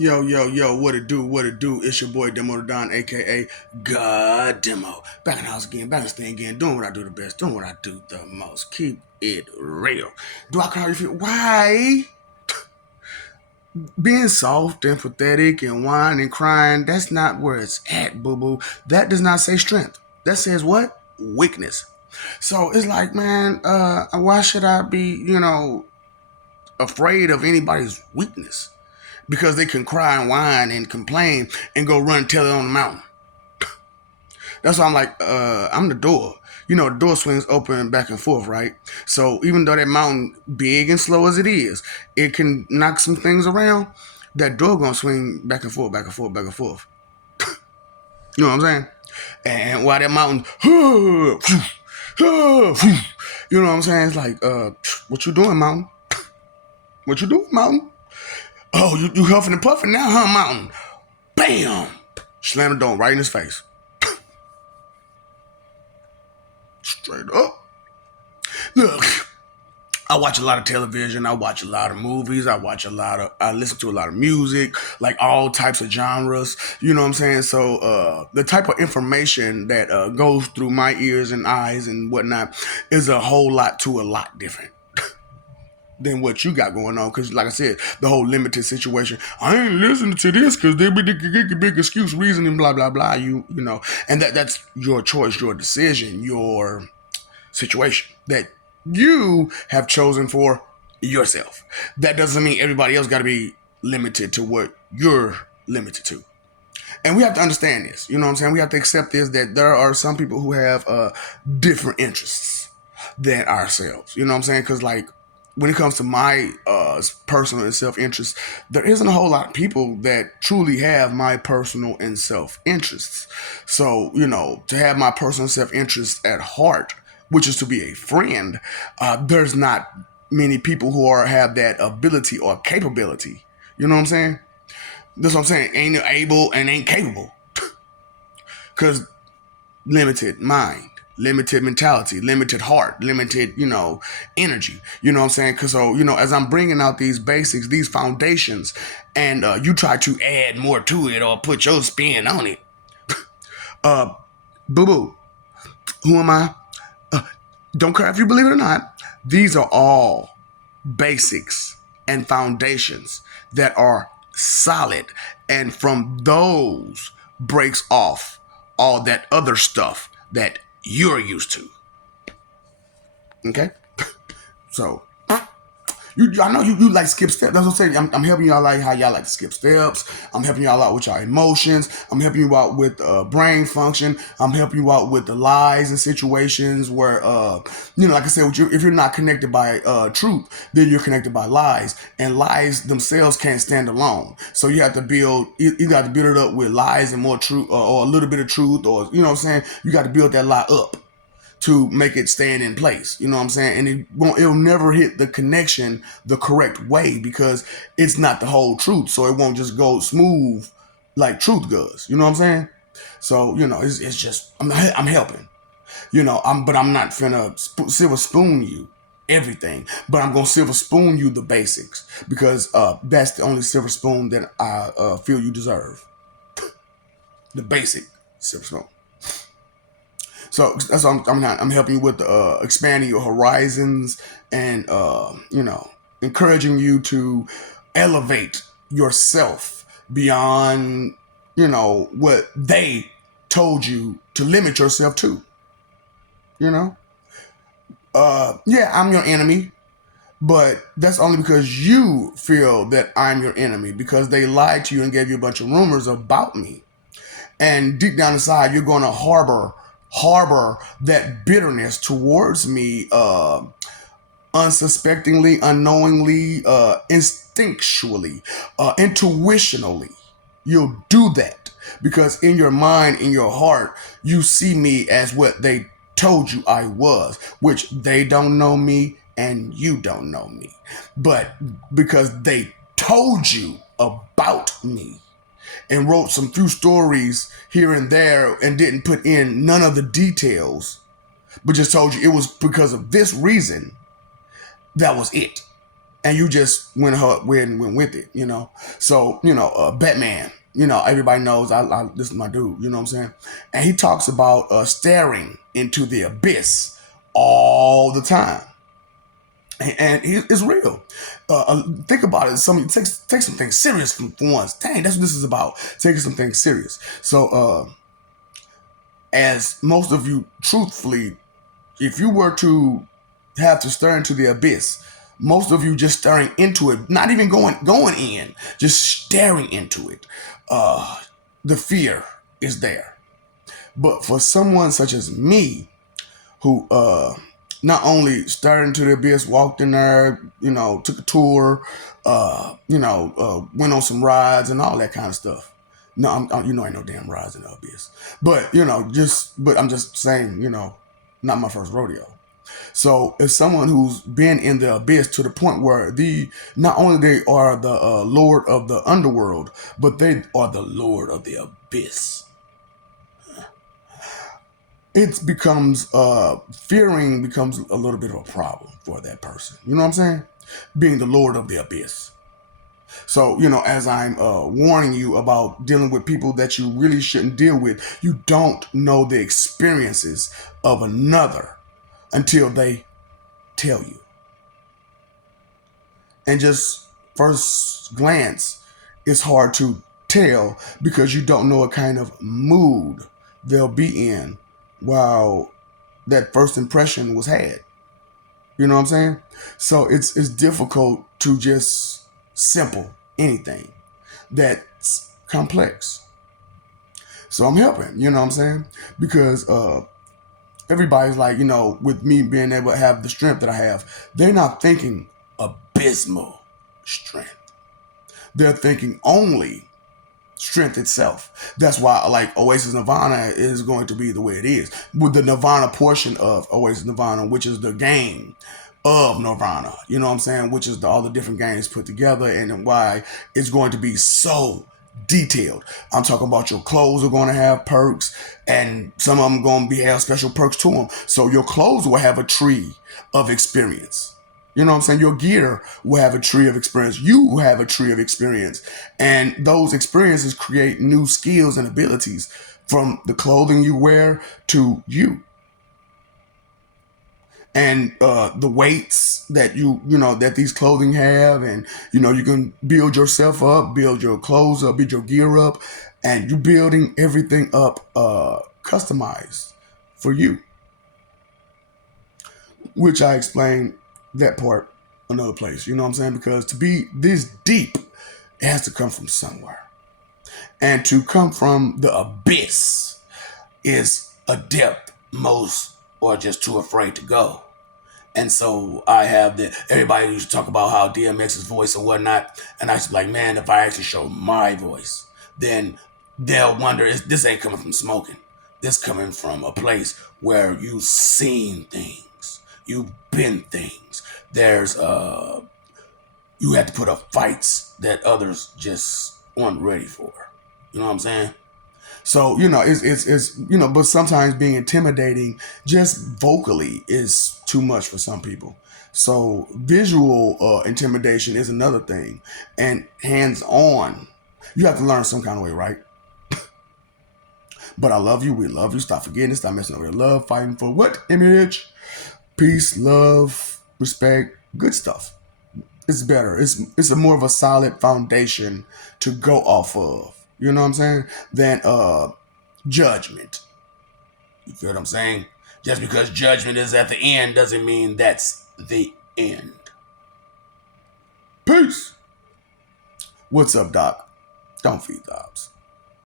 Yo, yo, yo, what it do, what it do? It's your boy Demo the Don, aka God Demo. Back in the house again, back in this thing again, doing what I do the best, doing what I do the most. Keep it real. Do I call you feel? Why? Being soft and pathetic and whining and crying, that's not where it's at, boo boo. That does not say strength. That says what? Weakness. So it's like, man, why should I be, afraid of anybody's weakness? Because they can cry and whine and complain and go run and tell it on the mountain. That's why I'm like, I'm the door. The door swings open back and forth, right? So even though that mountain big and slow as it is, it can knock some things around. That door gonna swing back and forth, back and forth, back and forth. You know what I'm saying? And while that mountain, you know what I'm saying? It's like, what you doing, mountain? What you doing, mountain? Oh, you huffing and puffing now, huh, mountain? Bam! Slam the door right in his face. Straight up. Look, I watch a lot of television. I watch a lot of movies. I listen to a lot of music, like all types of genres. You know what I'm saying? So the type of information that goes through my ears and eyes and whatnot is a whole lot to a lot different than what you got going on. Because like I said, the whole limited situation, I ain't listening to this because they be the big excuse, reasoning, blah, blah, blah. You know, and that's your choice, your decision, your situation that you have chosen for yourself. That doesn't mean everybody else got to be limited to what you're limited to. And we have to understand this. You know what I'm saying? We have to accept this, that there are some people who have different interests than ourselves. You know what I'm saying? Because like, when it comes to my personal and self-interest, there isn't a whole lot of people that truly have my personal and self-interests. So, to have my personal self-interest at heart, which is to be a friend, there's not many people who have that ability or capability. You know what I'm saying? That's what I'm saying. Ain't able and ain't capable. Because limited mind, limited mentality, limited heart, limited, energy. You know what I'm saying? Because, as I'm bringing out these basics, these foundations, and you try to add more to it or put your spin on it, boo-boo, who am I? Don't care if you believe it or not. These are all basics and foundations that are solid. And from those breaks off all that other stuff that you're used to. Okay? So, I know you like skip steps. That's what I'm saying. I'm helping y'all like how y'all like to skip steps. I'm helping y'all out with y'all emotions. I'm helping you out with brain function. I'm helping you out with the lies and situations where, like I said, if you're not connected by truth, then you're connected by lies. And lies themselves can't stand alone. So you have to build, you got to build it up with lies and more truth, or a little bit of truth, or, you know what I'm saying? You got to build that lie up to make it stand in place. You know what I'm saying? And it'll never hit the connection the correct way because it's not the whole truth. So it won't just go smooth like truth does. You know what I'm saying? So, it's just, I'm helping. But I'm not finna silver spoon you everything. But I'm gonna silver spoon you the basics because that's the only silver spoon that I feel you deserve. The basic silver spoon. So that's what I'm helping you with expanding your horizons and encouraging you to elevate yourself beyond what they told you to limit yourself to. Yeah, I'm your enemy, but that's only because you feel that I'm your enemy because they lied to you and gave you a bunch of rumors about me. And deep down inside, you're going to harbor that bitterness towards me, unsuspectingly, unknowingly, instinctually, intuitionally. You'll do that because in your mind, in your heart, you see me as what they told you I was, which they don't know me and you don't know me. But because they told you about me, and wrote some few stories here and there and didn't put in none of the details, but just told you it was because of this reason, that was it. and you just went with it, you know. So Batman, everybody knows this is my dude, you know what I'm saying, and he talks about staring into the abyss all the time, and it's real. Think about it. Take some things serious for once. Dang, that's what this is about. Taking some things serious. So, as most of you, truthfully, if you were to have to stare into the abyss, most of you just staring into it, not even going in, just staring into it. The fear is there. But for someone such as me, who not only stared into the abyss, walked in there, took a tour, went on some rides and all that kind of stuff. No, ain't no damn rides in the abyss. But but I'm just saying, not my first rodeo. So if someone who's been in the abyss to the point where not only they are the lord of the underworld, but they are the lord of the abyss, it becomes fearing becomes a little bit of a problem for that person. You know what I'm saying? Being the lord of the abyss. So, as I'm warning you about dealing with people that you really shouldn't deal with, you don't know the experiences of another until they tell you. And just first glance, it's hard to tell because you don't know what kind of mood they'll be in while that first impression was had. You know what I'm saying? So it's difficult to just simple anything that's complex. So I'm helping, you know what I'm saying? Because everybody's like, with me being able to have the strength that I have, they're not thinking abysmal strength. They're thinking only strength itself. That's why, like, Oasis Nirvana is going to be the way it is. With the Nirvana portion of Oasis Nirvana, which is the game of Nirvana, you know what I'm saying? Which is all the different games put together, and why it's going to be so detailed. I'm talking about your clothes are going to have perks, and some of them going to have special perks to them. So your clothes will have a tree of experience. You know what I'm saying? Your gear will have a tree of experience. You will have a tree of experience. And those experiences create new skills and abilities from the clothing you wear to you. And the weights that that these clothing have, and you can build yourself up, build your clothes up, build your gear up, and you're building everything up customized for you, which I explained that part another place. You know what I'm saying? Because to be this deep, it has to come from somewhere, and to come from the abyss is a depth most are just too afraid to go. And so I have everybody used to talk about how DMX's voice and whatnot. And I was like, man, if I actually show my voice, then they'll wonder, this ain't coming from smoking. This coming from a place where you've seen things. You've been things. You had to put up fights that others just weren't ready for. You know what I'm saying? So it's but sometimes being intimidating just vocally is too much for some people. So visual intimidation is another thing, and hands on, you have to learn some kind of way, right? But I love you. We love you. Stop forgetting. Stop messing over your love. Fighting for what image? Peace, love, respect, good stuff. It's better. It's a more of a solid foundation to go off of. You know what I'm saying? Than judgment. You feel what I'm saying? Just because judgment is at the end doesn't mean that's the end. Peace. What's up, Doc? Don't feed the ops.